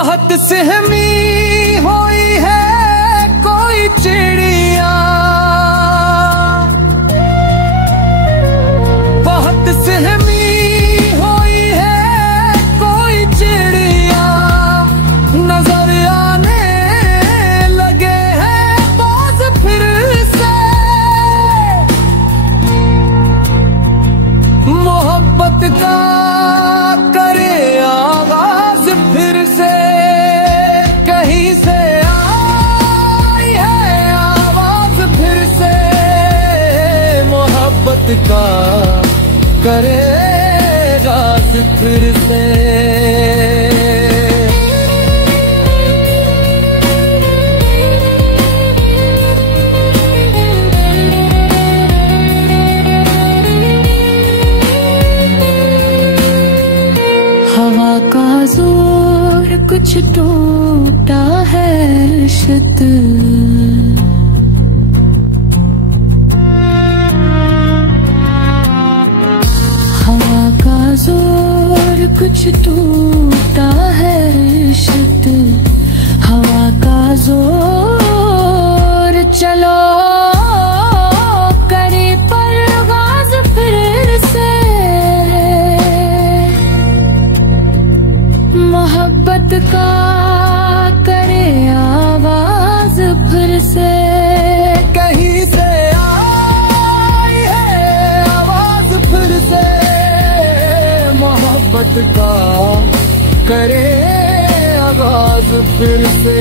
बहुत सहमी हुई है कोई चिड़िया, बहुत सहमी हुई है कोई चिड़िया, नजर आने लगे हैं बाज फिर से, मोहब्बत का करे आगाज फिर से, कहीं से आई है आवाज फिर से, मोहब्बत का करे आगाज फिर से। हवा का जोर कुछ टूटा है अर्शद, हवा का जोर कुछ टूटा है अर्शद, हवा का जोर चलो करे परवाज़ फिर से, मोहब्बत का करे आवाज फिर से, कहीं से आई है आवाज फिर से, मोहब्बत का करे आगाज फिर से।